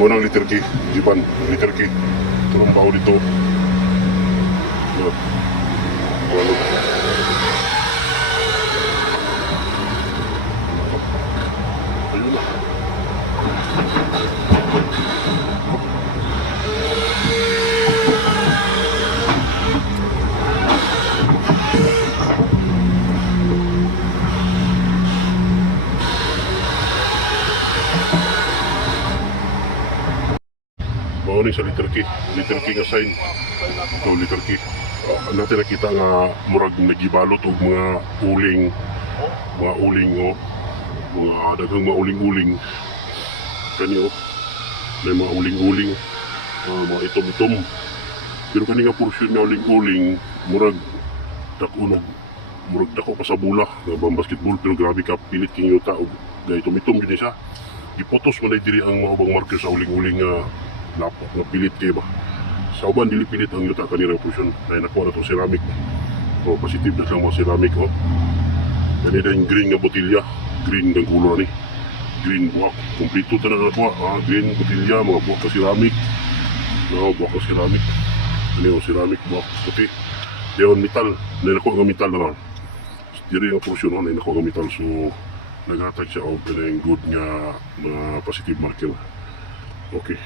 Mo nang liter K, Jiban, liter K. Tulong bao dito. Walo. Ayun na. Mao sa liter K nga sign. Ito liter K. Natin nakita nga murag nagibalot og mga uling o mga daghang mga uling-uling kani may mga uling-uling mga itom-itom, pero kani nga porsyon nga uling-uling murag dako pa sa bula nga bang basketball, pero grabe ka pilit king yuta og itom-itom yun siya. Ipotos man diri ang mga ubang marker sa uling-uling nga lapok nga pilit kay ba. Sa uban dili pilit ang yuta kanira porsyon ay nakuha na to ceramic. So positive na lang mga ceramic Kani din green nga botilya, green nga kulor ni. Green buwak, kompleto na nakuha. Green botilya, mga buwak ka ceramic. Buwak ka ceramic. Ano ceramic, buwak puti. Diyon metal, nakuha nga metal na lang. Diri nga porsyon nakuha nga metal, so naghatag siya og good nga positive marker. Okay.